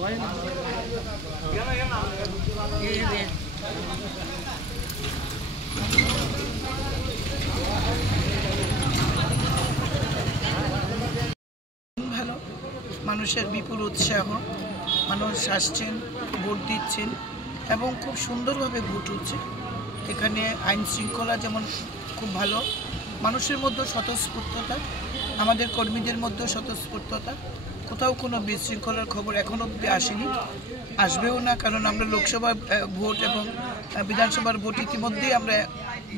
ভালো, মানুষের বিপুল উৎসাহ, মানুষ আসছেন, ভোট দিচ্ছেন এবং খুব সুন্দরভাবে ভোট হচ্ছে। এখানে আইন শৃঙ্খলা যেমন খুব ভালো, মানুষের মধ্যে স্বতঃস্ফূর্ততা, আমাদের কর্মীদের মধ্যে স্বতঃস্ফূর্ততা, কোথাও কোনো বিশৃঙ্খলার খবর এখনও অব্দি আসেনি, আসবেও না। কারণ আমরা লোকসভা ভোট এবং বিধানসভার ভোট ইতিমধ্যেই আমরা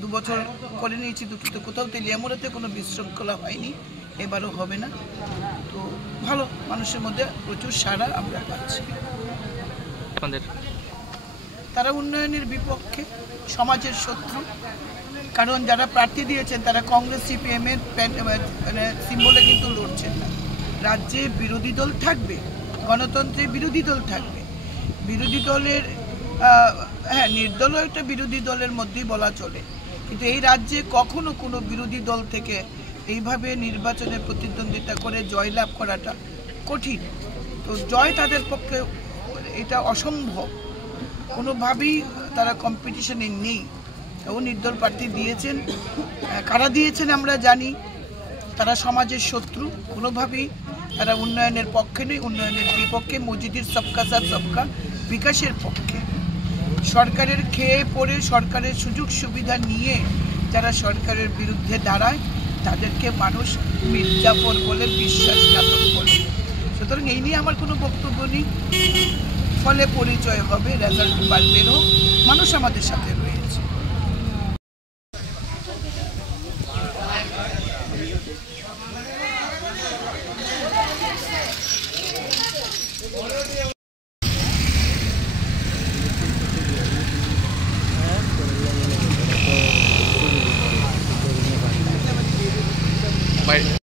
2 বছর করে নিয়েছি, দুটোতে কোথাও তেলিয়ামুড়াতে কোনো বিশৃঙ্খলা হয়নি, এবারও হবে না। তো ভালো, মানুষের মধ্যে প্রচুর সাড়া আমরা পাচ্ছি। তারা উন্নয়নের বিপক্ষে, সমাজের শত্রু। কারণ যারা প্রার্থী দিয়েছেন তারা কংগ্রেস সিপিএমের মানে সিম্বলে কিন্তু লড়ছেন না। রাজ্যে বিরোধী দল থাকবে, গণতন্ত্রে বিরোধী দল থাকবে, বিরোধী দলের হ্যাঁ নির্দলও একটা বিরোধী দলের মধ্যেই বলা চলে, কিন্তু এই রাজ্যে কখনো কোনো বিরোধী দল থেকে এইভাবে নির্বাচনে প্রতিদ্বন্দ্বিতা করে জয়লাভ করাটা কঠিন। তো জয় তাদের পক্ষে এটা অসম্ভব, কোনোভাবেই তারা কম্পিটিশনে নেই। ও নির্দল প্রার্থী দিয়েছেন, কারা দিয়েছেন আমরা জানি। তারা সমাজের শত্রু, কোনোভাবেই তারা উন্নয়নের পক্ষে নেই, উন্নয়নের বিপক্ষে, মসজিদের সবকা সাথ সবকা বিকাশের পক্ষে। সরকারের খেয়ে পড়ে, সরকারের সুযোগ সুবিধা নিয়ে যারা সরকারের বিরুদ্ধে দাঁড়ায় তাদেরকে মানুষ মির্জাফর বলে, বিশ্বাসঘাতক বলে। সুতরাং এই নিয়ে আমার কোনো বক্তব্য নেই। ফলে পরিচয় হবে, রেজাল্ট বাড়বেও, মানুষ আমাদের সাথে রয়েছে।